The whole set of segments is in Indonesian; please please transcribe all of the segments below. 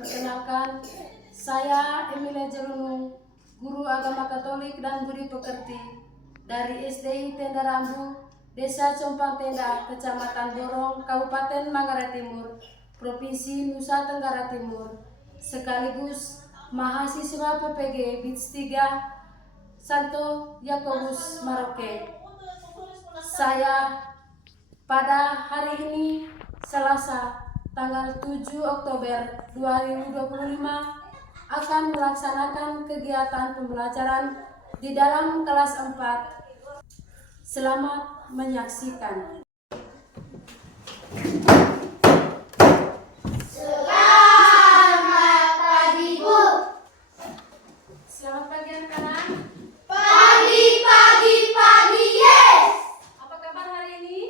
Perkenalkan, saya Emilia Jerunung, guru agama Katolik dan budi pekerti dari SDI Tenda Rambu, Desa Compang Tenda, Kecamatan Borong, Kabupaten Manggarai Timur, Provinsi Nusa Tenggara Timur, sekaligus mahasiswa PPG BITS 3 Santo Yakobus Maroke. Saya pada hari ini Selasa tanggal 7 Oktober 2025 akan melaksanakan kegiatan pembelajaran di dalam kelas 4. Selamat menyaksikan. Selamat pagi, Bu. Selamat pagi anak-anak. Pagi, yes. Apa kabar hari ini?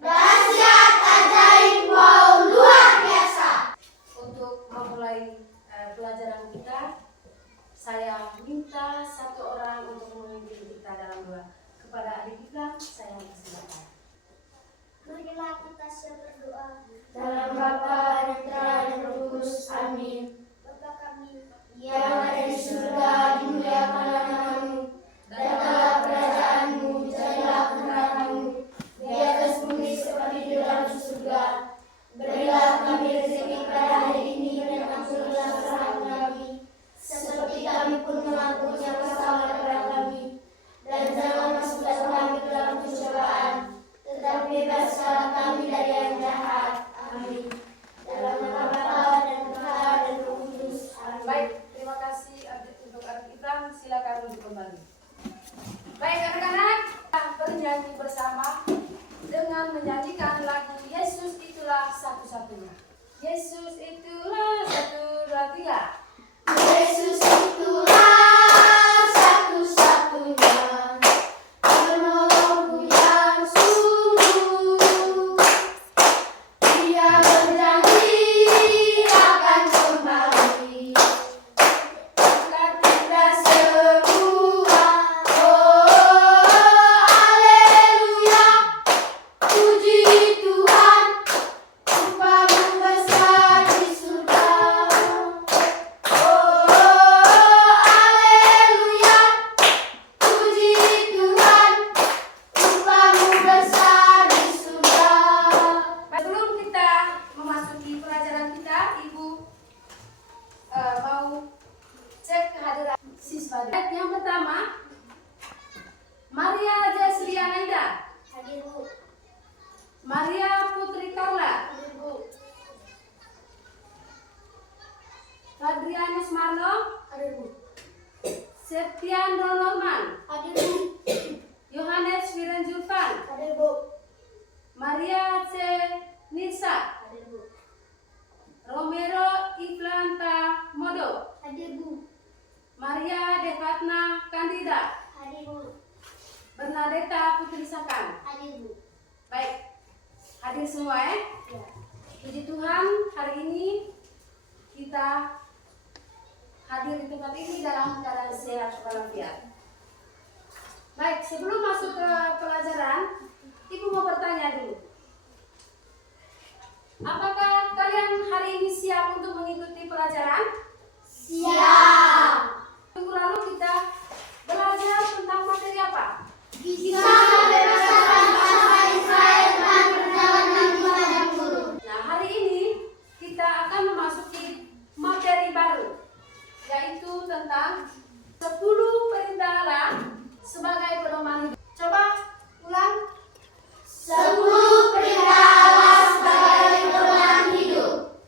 Dahsyat, ajaib, wow, luar biasa. Untuk memulai pelajaran kita, saya minta satu orang untuk memimpin kita dalam doa. Kepada adik kita, saya persilakan. Marilah kita berdoa. Dalam Bapa dan Putra dan Roh Kudus. Amin. Bapa kami Yang ada di surga, dimuliakanlah namamu. Datanglah kerajaanmu, jadilah kehendakmu di atas bumi seperti di dalam surga. Berilah kami rezeki pada hari ini dan ampunilah kesalahan kami, seperti kami pun mengampuni yang bersalah kepada kami. Dan jangan masukkan kami ke dalam pencobaan, tetapi bebaskanlah kami dari yang jahat. Amin. Dalam nama Bapa dan Putra dan Roh Kudus. Amin. Baik, terima kasih untuk adik kita. Silakan duduk kembali. Baik anak-anak, kita bernyanyi bersama dengan menyanyikan lagu Yesus Itulah Satu-satunya. Yesus itulah 1, 2, 3. Yesus itulah satu-satunya penolongku yang sungguh. Dia berjanji akan kembali akan kita semua. Oh, haleluya, puji Tuhan, upamu besar di surga. Oh, haleluya, puji Tuhan, upamu besar di surga. Sebelum kita memasuki pelajaran kita, Ibu mau cek kehadiran siswa. Yang pertama, Maria Jesli Anaida, hadir, Bu. Maria Putri Carla, Hadir, Bu. Fadrianus Marno, Hadir, Bu. Septian Norman, Hadir, Bu. Yohanes Wiren Julfan, Hadir, Bu. Maria C. Nisa, Hadir, Bu. Romero Iflanta Modo, Hadir, Bu. Maria Devatna Kandida, Hadir, Bu. Bernadetta Putri Sakan. Hadir, Bu. Baik, hadir semua ya. Ya. Puji Tuhan, hari ini kita hadir di tempat ini dalam keadaan sehat walafiat. Baik, sebelum masuk ke pelajaran, Ibu mau bertanya dulu. Apakah kalian hari ini siap untuk mengikuti pelajaran? Siap. Minggu lalu kita belajar tentang materi apa? Kisah kebebasan bangsa Israel dan perjalanan di padang gurun. Nah, hari ini kita akan memasuki materi baru, yaitu tentang 10 perintah Allah sebagai pedoman hidup. Coba ulang. 10 perintah Allah sebagai pedoman hidup.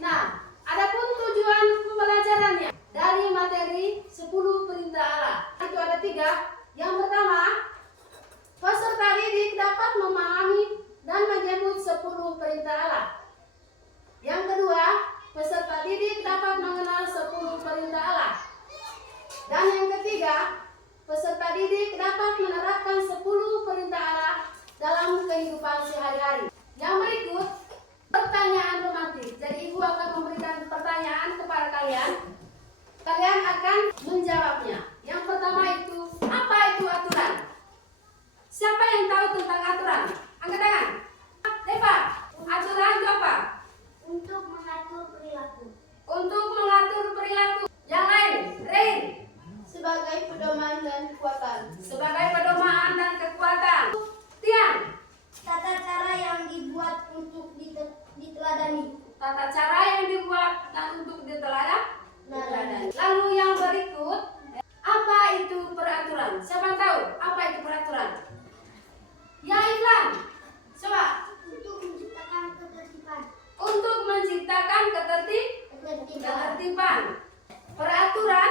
Nah, adapun tujuan pembelajarannya dari materi 10 perintah Allah itu ada 3. Yang pertama, peserta didik dapat memahami dan menyebut 10 perintah Allah. Yang kedua, peserta didik dapat mengenal 10 perintah Allah. Dan yang ketiga, peserta didik dapat menerapkan 10 perintah Allah dalam kehidupan sehari-hari. Yang berikut, pertanyaan romantis. Jadi Ibu akan memberikan pertanyaan kepada kalian. Kalian akan menjawabnya. Yang pertama itu, apa itu aturan? Siapa yang tahu tentang aturan? Angkat tangan. Deva, aturan itu apa? Untuk mengatur perilaku. Untuk untuk diteladani. Lalu yang berikut, apa itu peraturan? Siapa yang tahu apa itu peraturan? Ya, Iflan. Coba. Untuk menciptakan ketertiban. Untuk menciptakan ketertiban. Peraturan.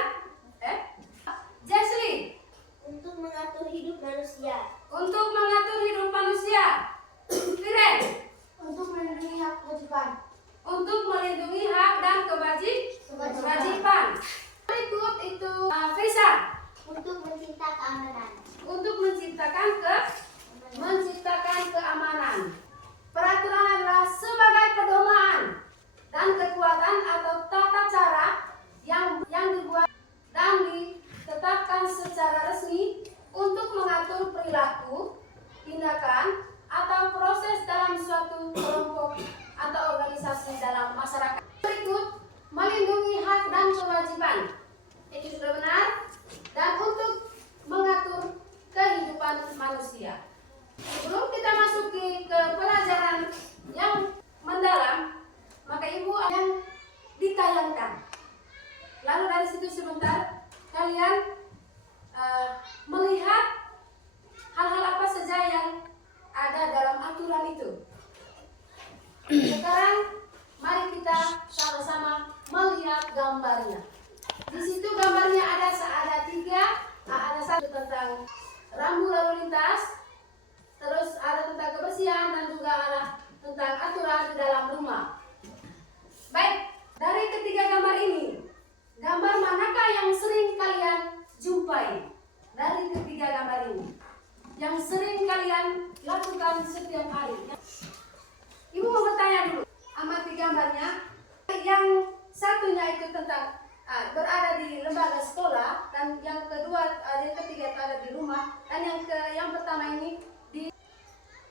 Jesli. Untuk mengatur hidup manusia. Untuk mengatur hidup manusia. Firen. Untuk melindungi hak kewajiban. Untuk melindungi hak dan kewajiban. Berikut itu Faisa. Untuk mencipta keamanan. Untuk menciptakan keamanan. Peraturan adalah sebagai pedoman dan kekuatan atau tata cara yang dibuat dan ditetapkan secara resmi untuk mengatur perilaku, tindakan, atau proses dalam suatu kelompok atau organisasi dalam masyarakat. Berikut melindungi hak dan kewajiban. Itu sudah benar. Dan untuk mengatur kehidupan manusia. Sebelum kita masuki ke pelajaran yang mendalam, maka ibu yang ditayangkan. Lalu dari situ sebentar kalian melihat hal-hal apa saja yang ada dalam aturan itu. Sekarang mari kita sama-sama melihat gambarnya. Di situ gambarnya ada tiga. Ada satu tentang rambu lalu lintas, terus ada tentang kebersihan dan juga ada tentang aturan di dalam rumah. Baik, dari ketiga gambar ini, gambar manakah yang sering kalian jumpai? Dari ketiga gambar ini, yang sering kalian lakukan setiap hari. Ibu mau bertanya dulu, amati gambarnya. Yang satunya itu tentang berada di lembaga sekolah, dan yang kedua, yang ketiga itu ada di rumah, dan yang pertama ini di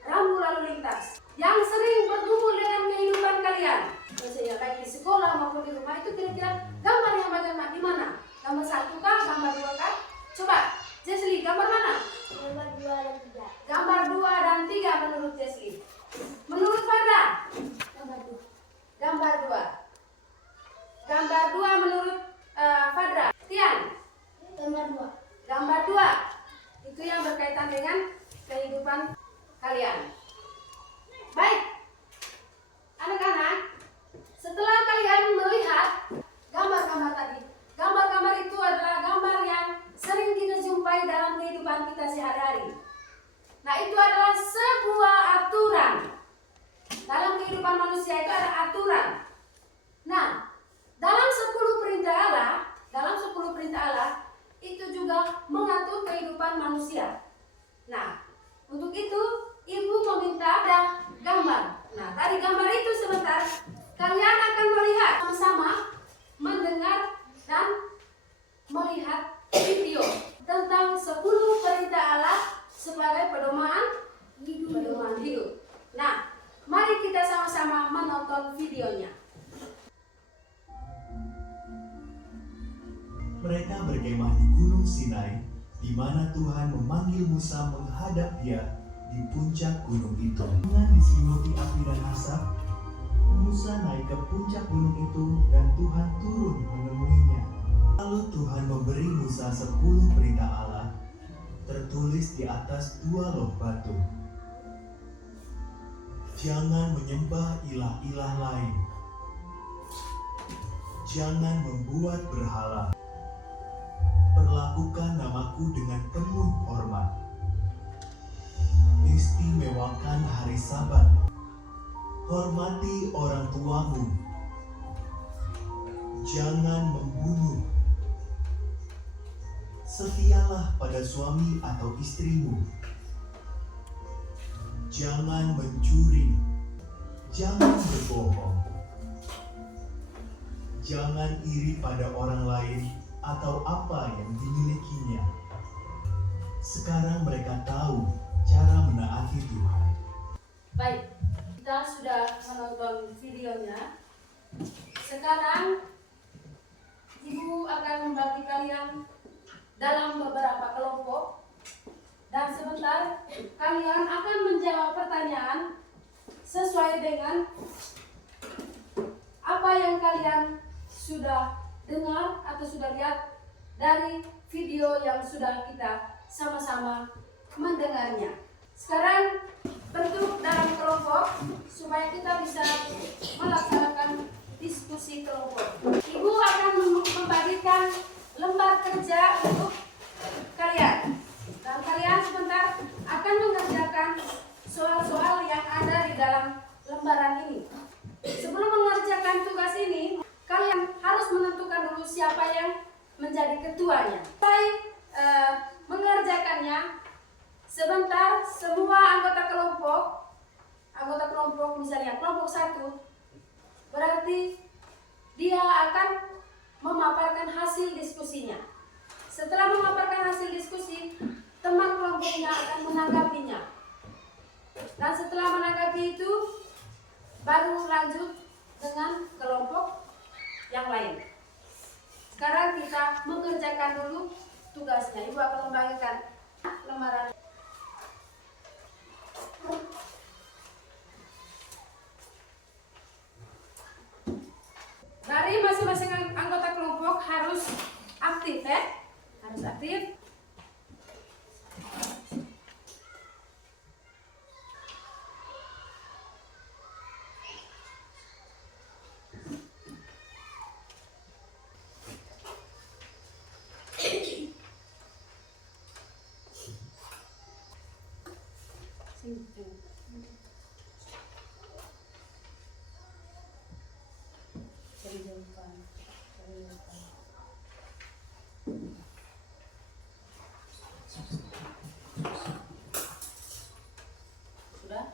rambu lalu lintas. Yang sering bergumul dengan kehidupan kalian, misalnya baik di sekolah maupun di rumah, itu kira-kira gambar yang bagaimana? Di mana? Gambar 1 kah? Gambar 2 kah? Coba, Jesli, gambar mana? Gambar 2 dan 3. Gambar 2 dan 3 menurut Jesli. Menurut Farda? Gambar 2. Gambar 2. Gambar 2 menurut Fadra. Tian? Gambar 2. Gambar 2. Itu yang berkaitan dengan kehidupan kalian. Baik. Anak-anak, setelah kalian melihat gambar-gambar tadi, gambar-gambar itu adalah gambar yang sering kita jumpai dalam kehidupan kita sehari-hari. Nah, itu adalah sebuah aturan. Dalam kehidupan manusia itu ada aturan. Nah, dalam 10 perintah Allah itu juga mengatur kehidupan manusia. Nah, untuk itu ibu meminta ada gambar. Nah, dari gambar itu sebentar kalian akan melihat sama-sama, mendengar dan melihat video tentang 10 perintah Allah sebagai pedoman hidup. Nah, mari kita sama-sama menonton videonya. Mereka berkemah di Gunung Sinai, di mana Tuhan memanggil Musa menghadap Dia di puncak gunung itu. Dengan diselimuti api dan asap, Musa naik ke puncak gunung itu dan Tuhan turun menemuinya. Lalu Tuhan memberi Musa 10 perintah Allah, tertulis di atas 2 loh batu. Jangan menyembah ilah-ilah lain. Jangan membuat berhala. Perlakukan namaku dengan penuh hormat. Istimewakan hari Sabat. Hormati orang tuamu. Jangan membunuh. Setialah pada suami atau istrimu. Jangan mencuri. Jangan berbohong. Jangan iri pada orang lain atau apa yang dimilikinya. Sekarang mereka tahu cara menaati Tuhan. Baik, kita sudah menonton videonya. Sekarang ibu akan membagi kalian dalam beberapa kelompok, dan sebentar kalian akan menjawab pertanyaan sesuai dengan apa yang kalian sudah dengar atau sudah lihat dari video yang sudah kita sama-sama mendengarnya. Sekarang bentuk dalam kelompok supaya kita bisa melaksanakan diskusi kelompok. Ibu akan membagikan lembar kerja untuk kalian. Dan kalian sebentar akan mengerjakan soal-soal yang ada di dalam lembaran ini. Sebelum mengerjakan tugas ini, kalian harus menentukan dulu siapa yang menjadi ketuanya. Setelah mengerjakannya, sebentar semua anggota kelompok misalnya kelompok 1, berarti dia akan memaparkan hasil diskusinya. Setelah memaparkan hasil diskusi, teman kelompoknya akan menanggapinya. Dan setelah menanggapi itu, baru lanjut dengan kelompok yang lain. Sekarang kita mengerjakan dulu tugasnya. Ibu akan membagikan lembaran. Dari masing-masing anggota kelompok harus aktif ya. Harus aktif. Sudah?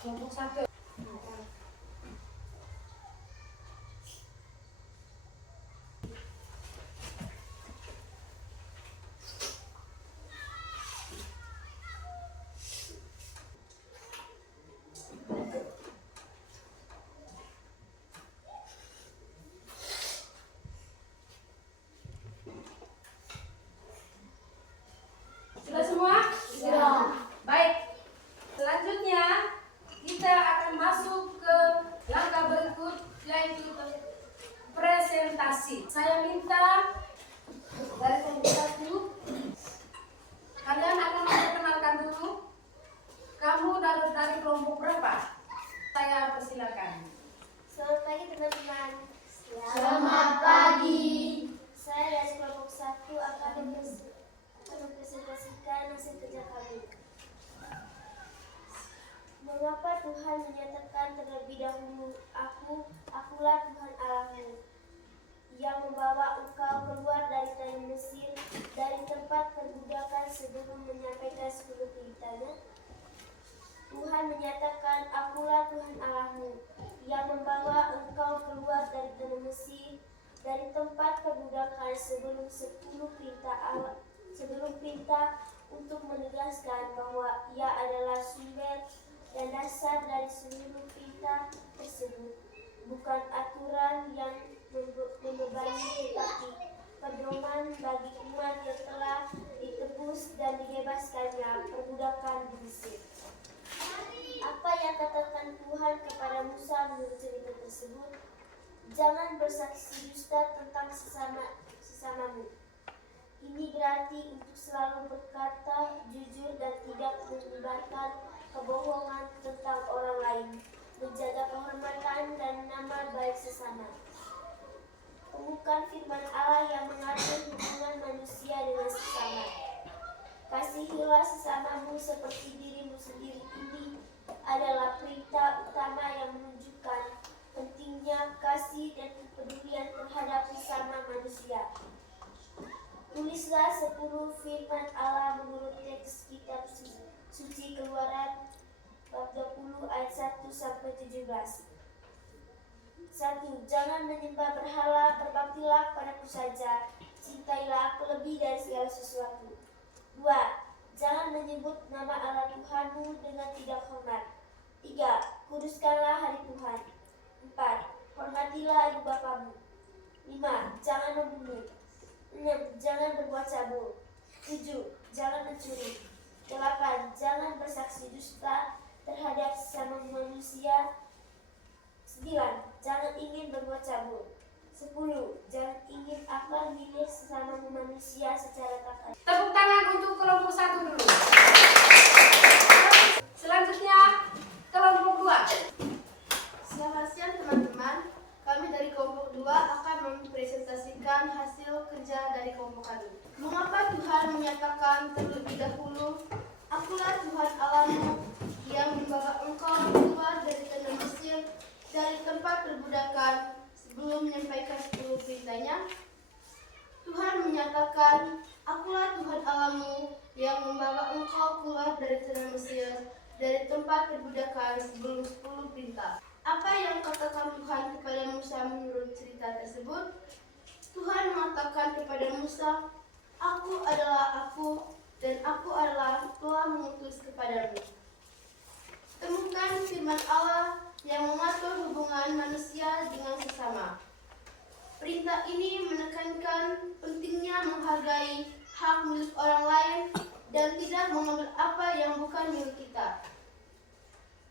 Kelompok 1. Sudah semua? Sudah. Baik. Selanjutnya kita akan masuk ke langkah berikut, yaitu presentasi. Saya minta dari kelompok 1, kalian akan memperkenalkan dulu. Kamu dari kelompok berapa? Saya persilakan. Selamat pagi teman-teman. Selamat pagi. Saya dari kelompok 1 akan mempresentasikan hasil kerja kami. Mengapa Tuhan menyatakan terlebih dahulu, akulah Tuhan Allahmu, yang membawa engkau keluar dari tanah Mesir, dari tempat perbudakan sebelum menyampaikan 10 perintahnya? Tuhan menyatakan, akulah Tuhan Allahmu, yang membawa engkau keluar dari tanah Mesir, dari tempat perbudakan sebelum 10 perintah untuk menegaskan bahwa Ia adalah sumber dan dasar dari seluruh perintah tersebut, bukan aturan yang membebani, tetapi pedoman bagi umat yang telah ditebus dan dibebaskannya perbudakan di Mesir. Apa yang katakan Tuhan kepada Musa menurut cerita tersebut? Jangan bersaksi dusta tentang sesamamu. Ini berarti untuk selalu berkata jujur dan tidak menyebarkan kebohongan tentang orang lain, menjaga kehormatan dan nama baik sesama. Temukan firman Allah yang mengatur hubungan manusia dengan sesama. Kasihilah sesamamu seperti dirimu sendiri. Ini adalah perintah utama yang menunjukkan pentingnya kasih dan kepedulian terhadap sesama manusia. Tulislah 10 firman Allah menurut teks kitab suci Keluaran bab 20 ayat 1 sampai 17. 1. Jangan menyembah berhala, berbaktilah kepadaku saja. Cintailah aku lebih dari segala sesuatu. 2. Jangan menyebut nama Allah Tuhanmu dengan tidak hormat. 3. Kuduskanlah hari Tuhan. 4. Hormatilah ibu bapamu. 5. Jangan membunuh. 6. Jangan berbuat cabul. 7. Jangan mencuri. 8. Jangan bersaksi dusta terhadap sesama manusia. 9. Jangan ingin berbuat cabul. 10. Jangan ingin akal milik sesama manusia secara tak adil. Tepuk tangan untuk kelompok 1 dulu. Selanjutnya kelompok 2. Selamat siang teman-teman. Kami dari kelompok 2 akan mempresentasikan hasil kerja dari kelompok kami. Mengapa Tuhan menyatakan terlebih dahulu, Akulah Tuhan Allahmu yang membawa engkau keluar dari tanah Mesir, dari tempat perbudakan, sebelum menyampaikan 10 perintahnya? Tuhan menyatakan, Akulah Tuhan Allahmu yang membawa engkau keluar dari tanah Mesir, dari tempat perbudakan, sebelum 10 perintah. Apa yang katakan Tuhan kepada Musa menurut cerita tersebut? Tuhan mengatakan kepada Musa, Aku adalah Aku, dan Aku adalah telah mengutus kepadamu. Temukan firman Allah yang mengatur hubungan manusia dengan sesama. Perintah ini menekankan pentingnya menghargai hak milik orang lain dan tidak mengambil apa yang bukan milik kita.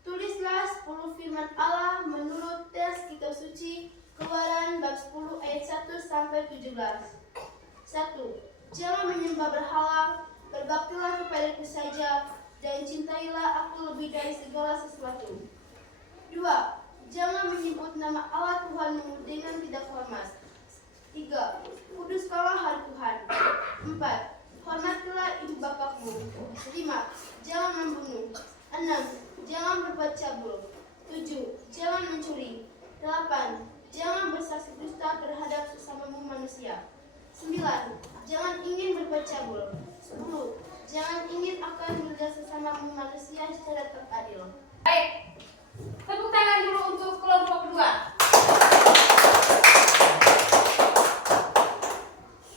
Tulislah 10 firman Allah menurut teks kitab suci Keluaran bab 10 ayat 1 sampai 17. 1. Jangan menyembah berhala, berbaktilah kepadaku saja, dan cintailah aku lebih dari segala sesuatu. 2. Jangan menyebut nama Allah Tuhanmu dengan tidak hormat. 3. Kuduskanlah hari Tuhan. 4. Hormatilah ibu bapakmu. 5. Jangan membunuh. 6. Jangan berbuat cabul. 7. Jangan mencuri. 8. Jangan bersaksi dusta terhadap sesamamu manusia. 9. Jangan ingin berbuat cabul. 10. Jangan ingin akan melihat sesamamu manusia secara tak adil. Baik. Tepuk tangan dulu untuk kelompok 2.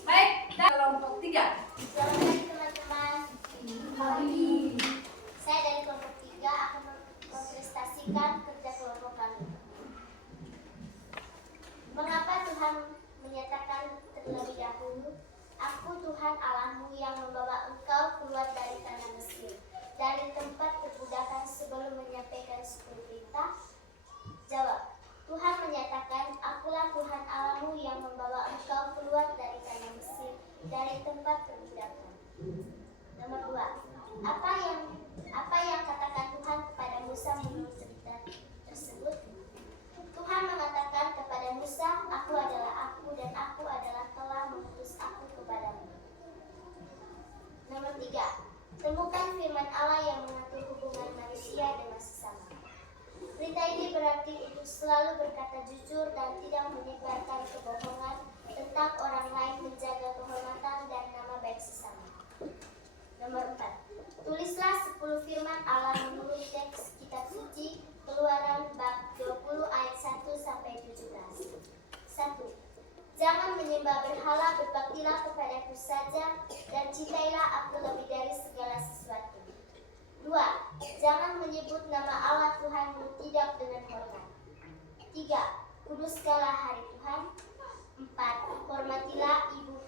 Baik, dan kelompok 3. Selamat pagi teman-teman. Saya dari kelompok 3 akan mempresentasikan kerja kelompok kami. Mengapa Tuhan menyatakan terlebih dahulu, Aku Tuhan Allahmu yang membawa engkau keluar dari tanah Mesir, dari tempat perbudakan sebelum menyampaikan 10 perintah? Jawab, Tuhan menyatakan, Akulah Tuhan Allahmu yang membawa engkau keluar dari tanah Mesir, dari tempat perbudakan. Nomor 2. Apa yang katakan Tuhan kepada Musa menurut cerita tersebut? Tuhan mengatakan kepada Musa, Aku adalah Aku dan Aku adalah telah mengutus Aku kepadamu. Nomor 3. Temukan firman Allah yang mengatur hubungan manusia dengan sesama. Perintah ini berarti untuk selalu berkata jujur dan tidak menyebarkan kebohongan tentang orang lain, menjaga kehormatan dan nama baik sesama. Nomor 4. Tulislah 10 firman Allah menurut teks kitab suci Keluaran bab 20 ayat 1 sampai 17. 1. Jangan menyembah berhala, berbaktilah kepadaku saja, dan cintailah aku lebih dari segala sesuatu. 2. Jangan menyebut nama Allah Tuhanmu tidak dengan hormat. 3. Kuduskanlah hari Tuhan. 4. Hormatilah ibu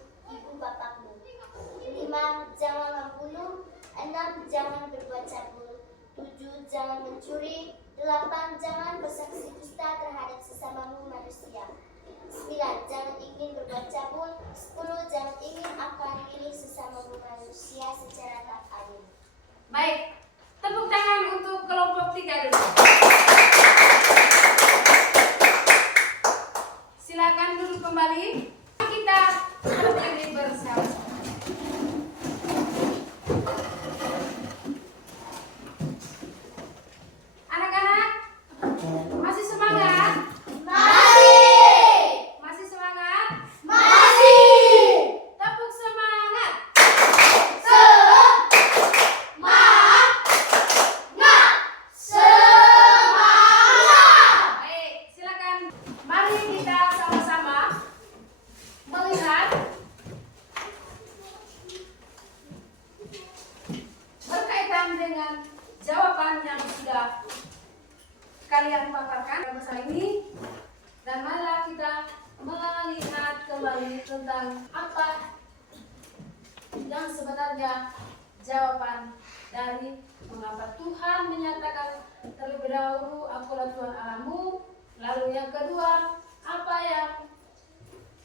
bapakmu. 5. Jangan membunuh. 6. Jangan berbuat cabul. 7. Jangan mencuri. 8. Jangan bersaksi dusta terhadap sesamamu manusia. 9. Jangan ingin berbuat cabul. 10. Jangan ingin akan milik sesamamu manusia secara tak adil. Baik. Tepuk tangan untuk kelompok 3 dulu. Silakan duduk kembali. Kita berdiri bersama-sama. Anak-anak, masih semangat? Masih semangat? Tepuk semangat. Baik, silakan. Mari kita sama-sama melihat berkaitan dengan jawaban yang sudah kalian paparkan bersama ini, dan marilah kita melihat kembali tentang apa yang sebenarnya jawaban dari mengapa Tuhan menyatakan terlebih dahulu Akulah Tuhan Allahmu Lalu yang kedua, apa yang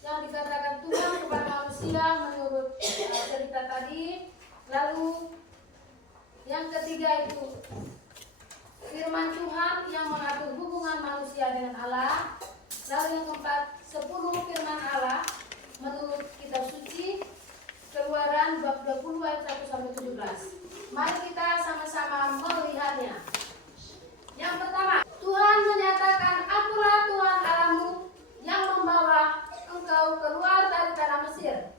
dikatakan Tuhan kepada manusia menurut cerita tadi. Lalu yang ketiga itu firman Tuhan yang mengatur hubungan manusia dengan Allah. Lalu yang keempat, 10 firman Allah menurut kitab suci Keluaran bab 20 ayat 1 sampai 17. Mari kita sama-sama melihatnya. Yang pertama, Tuhan menyatakan, "Akulah Tuhan Allahmu yang membawa engkau keluar dari tanah Mesir,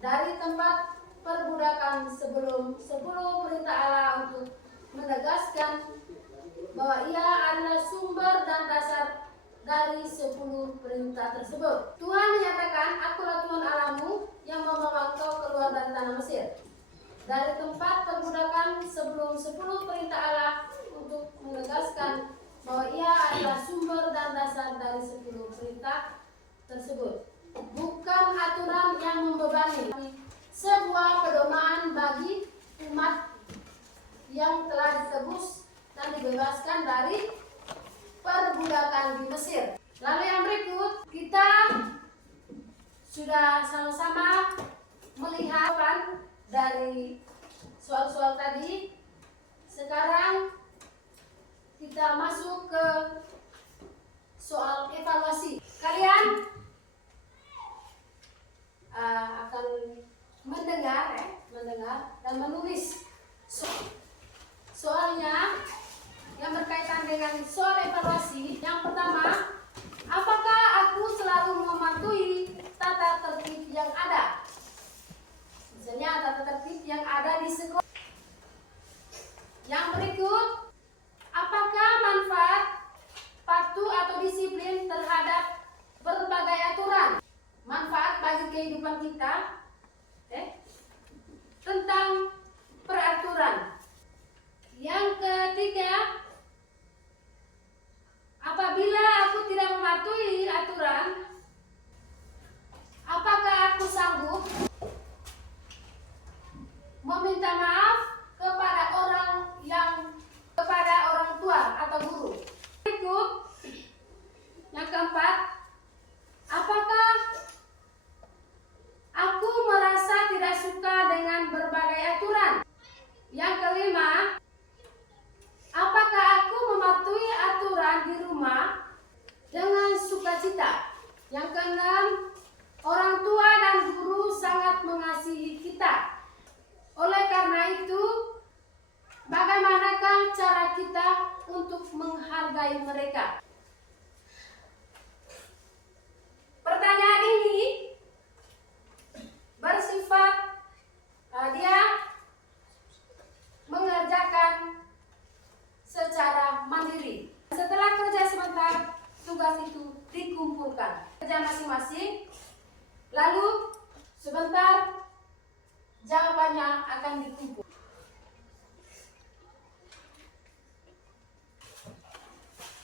dari tempat perbudakan." Sebelum 10 perintah Allah untuk menegaskan bahwa ia adalah sumber dan dasar dari 10 perintah tersebut. Tuhan menyatakan, "Akulah Tuhan Allahmu yang membawa engkau keluar dari tanah Mesir, dari tempat perbudakan." Sebelum 10 perintah Allah untuk menegaskan bahwa ia adalah sumber dan dasar dari 10 perintah tersebut. Bukan aturan yang membebani, tapi sebuah pedoman bagi umat yang telah ditebus dan dibebaskan dari perbudakan di Mesir. Lalu yang berikut, kita sudah sama-sama melihat dari soal-soal tadi. Sekarang kita masuk ke soal evaluasi. Kalian akan mendengar dan menulis soalnya yang berkaitan dengan soal evaluasi. Yang pertama, apakah aku selalu mematuhi tata tertib yang ada? Misalnya tata tertib yang ada di sekolah. Yang berikut, apakah manfaat patuh atau disiplin terhadap berbagai aturan? Manfaat bagi kehidupan kita tentang peraturan. Yang ketiga, apabila aku tidak mematuhi aturan, apakah aku sanggup meminta maaf kepada orang tua atau guru? Berikut, yang keempat, apakah aku merasa tidak suka dengan berbagai aturan? Yang kelima, apakah aku mematuhi aturan di rumah dengan sukacita? Yang keenam, orang tua dan guru sangat mengasihi kita. Oleh karena itu, bagaimanakah cara kita untuk menghargai mereka? Pertanyaan ini bersifat dia mengerjakan secara mandiri. Setelah kerja sebentar, tugas itu dikumpulkan kerja masing-masing, lalu sebentar jawabannya akan dikumpul.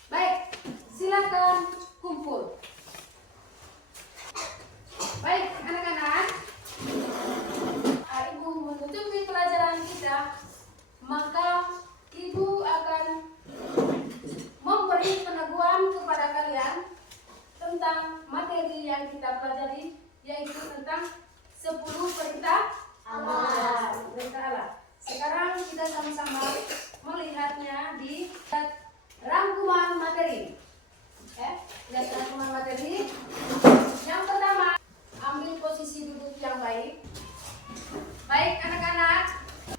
Baik, silakan kumpul. Baik, anak-anak, Ibu menutupi pelajaran kita, maka Ibu akan memberi peneguhan kepada kalian tentang materi yang kita pelajari, yaitu tentang 10 perintah Allah. Sekarang kita sama-sama melihatnya di rangkuman materi. Lihat rangkuman materi. Yang pertama, ambil posisi duduk yang baik. Baik, anak-anak.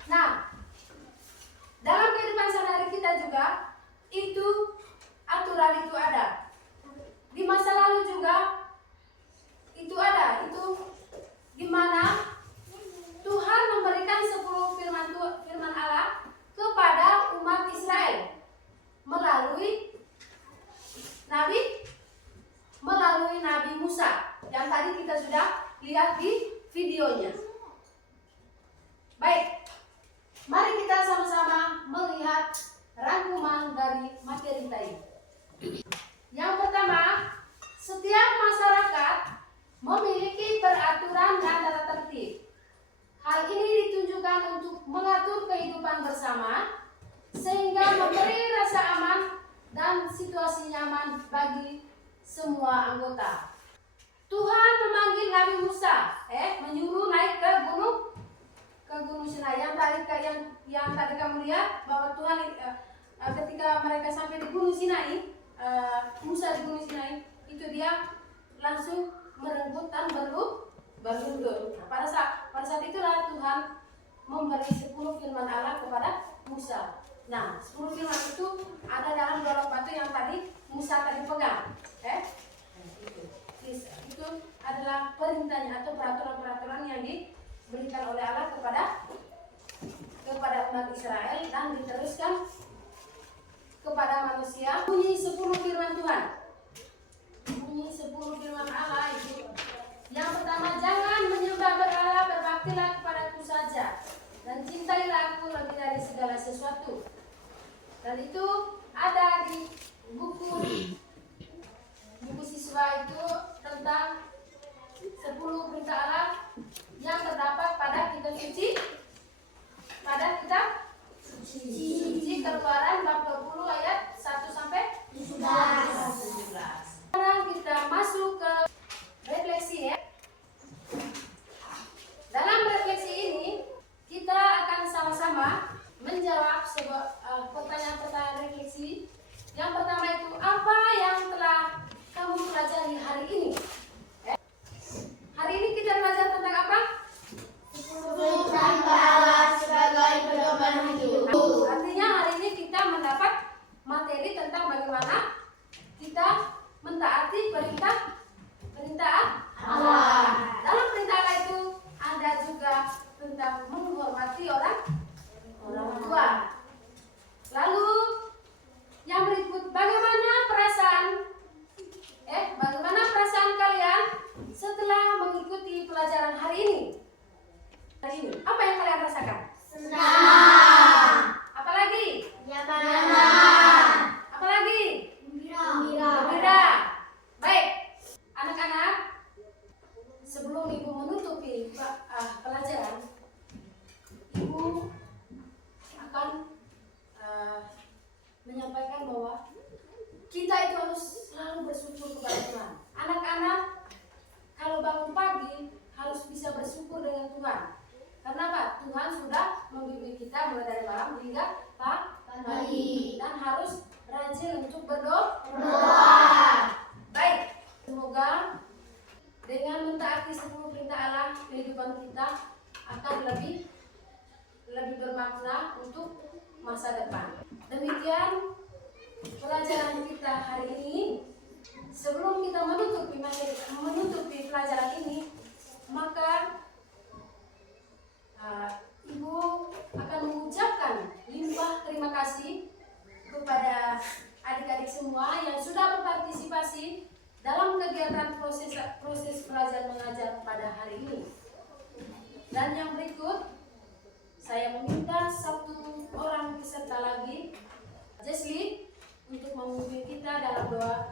Nah, dalam kehidupan sehari-hari kita juga itu aturan itu ada. Di masa lalu juga itu ada. Itu di mana Tuhan memberikan 10 firman Allah kepada umat Israel melalui Nabi Musa yang tadi kita sudah lihat di videonya. Baik, mari kita sama-sama melihat rangkuman dari materi tadi. Yang pertama, setiap masyarakat memiliki peraturan dan tata tertib. Hal ini ditunjukkan untuk mengatur kehidupan bersama sehingga memberi rasa aman dan situasi nyaman bagi semua anggota. Tuhan memanggil Nabi Musa, menyuruh naik ke Gunung Sinai. Yang tadi kamu lihat bahwa Tuhan ketika mereka sampai di Gunung Sinai, Musa di Gunung Sinai, itu dia langsung merenggut dan berlutut. Nah, pada saat itulah Tuhan memberi 10 firman Allah kepada Musa. Nah, 10 firman itu ada dalam golok batu yang tadi Musa tadi pegang. Itu adalah perintahnya atau peraturan-peraturan yang diberikan oleh Allah kepada umat Israel dan diteruskan kepada manusia. Bunyi 10 firman Tuhan. Bunyi 10 firman Allah itu. Yang pertama, jangan menyembah berhala, berbaktilah kepadaku saja, dan cintailah aku lebih dari segala sesuatu. Dan itu ada di buku siswa itu tentang 10 perintah Allah yang terdapat pada kitab suci, suci Keluaran bab 20 ayat 1 sampai 17. Sekarang kita masuk ke refleksi ya. Dalam refleksi ini kita akan sama-sama menjawab sebuah pertanyaan-pertanyaan refleksi. Yang pertama itu, apa yang telah kamu pelajari hari ini? Hari ini kita belajar tentang apa? Tentang Allah sebagai pedoman hidup. Artinya hari ini kita mendapat materi tentang bagaimana kita mentaati perintah Allah. Dalam perintah Allah itu ada juga tentang menghormati orang tua. Lalu yang berikut, bagaimana perasaan kalian setelah mengikuti pelajaran hari ini? Apa yang kalian rasakan? Senang. Apalagi? Nyaman. Apalagi? Gembira. Baik, anak-anak, sebelum ibu menutupi pelajaran, ibu akan menyampaikan bahwa kita itu harus selalu bersyukur kepada Tuhan. Anak-anak, kalau bangun pagi harus bisa bersyukur dengan Tuhan. Karena apa? Tuhan sudah membimbing kita mulai dari malam hingga pagi, dan harus rajin untuk berdoa. Baik, semoga dengan mentaati 10 perintah Allah, kehidupan kita akan lebih bermakna untuk masa depan. Demikian pelajaran kita hari ini. Sebelum kita menutupi pelajaran ini, maka ibu akan mengucapkan limpah terima kasih kepada adik-adik semua yang sudah berpartisipasi dalam kegiatan proses belajar mengajar pada hari ini. Dan yang berikut, saya meminta satu orang peserta lagi, Jesli, untuk memimpin kita dalam doa.